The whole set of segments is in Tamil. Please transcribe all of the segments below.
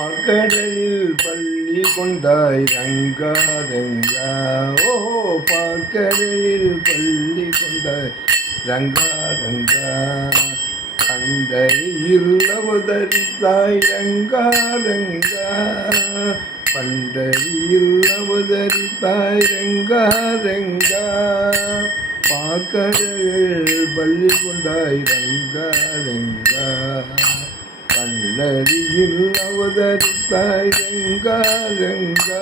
பாக்கடலில் பள்ளி கொண்டாய் ரங்கா ரங்கா ஓ பாக்கடலில் பள்ளி கொண்டாய் ரங்கா ரங்கா பண்டரியில் அவதரித்தாய் ரங்கா ரங்கா பண்டரியில் அவதரித்தாய் ரங்கா ரங்கா பார்க்கடலில் பள்ளி கொண்டாய் ரங்கா ரங்கா பல்லரியில் அவதரித்தாய் ரெங்கா ரெங்கா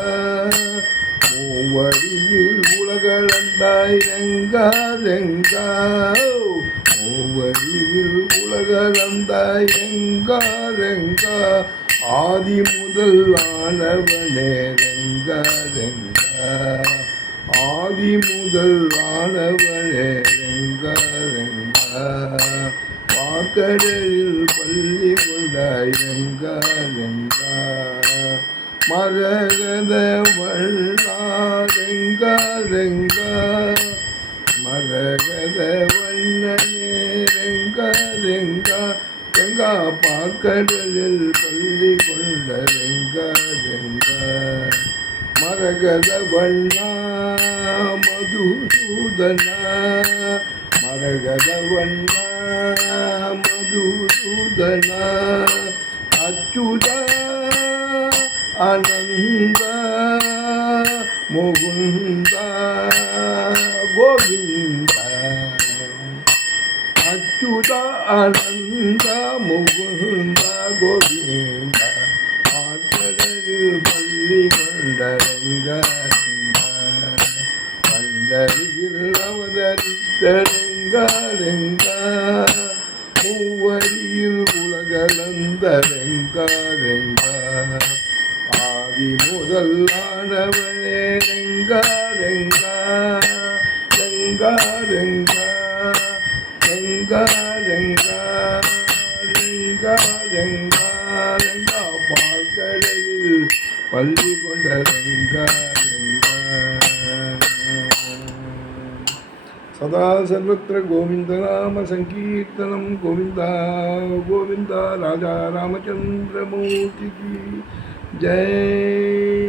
மூவடியில் உலகளந்தாய் ரெங்கா ரெங்கா மூவடியில் உலகளந்தாய் ரெங்கா ரெங்கா ஆதி முதல் ஆனவனே ரெங்கா ரெங்கா ஆதி முதல் ஆனவனே ரெங்கா ரெங்கா வாக்கடலில் மலையெங்காலெங்கா மரகத வள்ளாரெங்காரெங்கா மரகத வள்ளேரெங்காரெங்கா ரெங்கா பாக்கடலில் பள்ளி கொண்ட ரெங்கா ரெங்கா மரகத வள்ளா மதுசூதனா மரகதவன்ம மதுசூதன அச்சுத அனந்த முகுந்த கோவிந்த அச்சுத அனந்த முகுந்த கோவிந்த ஆற்றலரு பள்ளி கொண்டரங்க வல்லறியில் அவதரித்தன. ரெங்காரெங்கா மூவரியில் உலகலந்த ரெங்காரெங்கா ஆதி முதல்லானவனே ரெங்காரெங்கா ரெங்காரெங்கா ரெங்காரெங்கா ரெங்காரெங்கா ரெங்கா பால்கடையில் பள்ளி கொண்ட ரெங்கா சதா சர்வத்திர கோவிந்த நாம சங்கீர்த்தனம் கோவிந்தா கோவிந்தா ராஜா ராமச்சந்திரமூர்த்திக்கு ஜெய்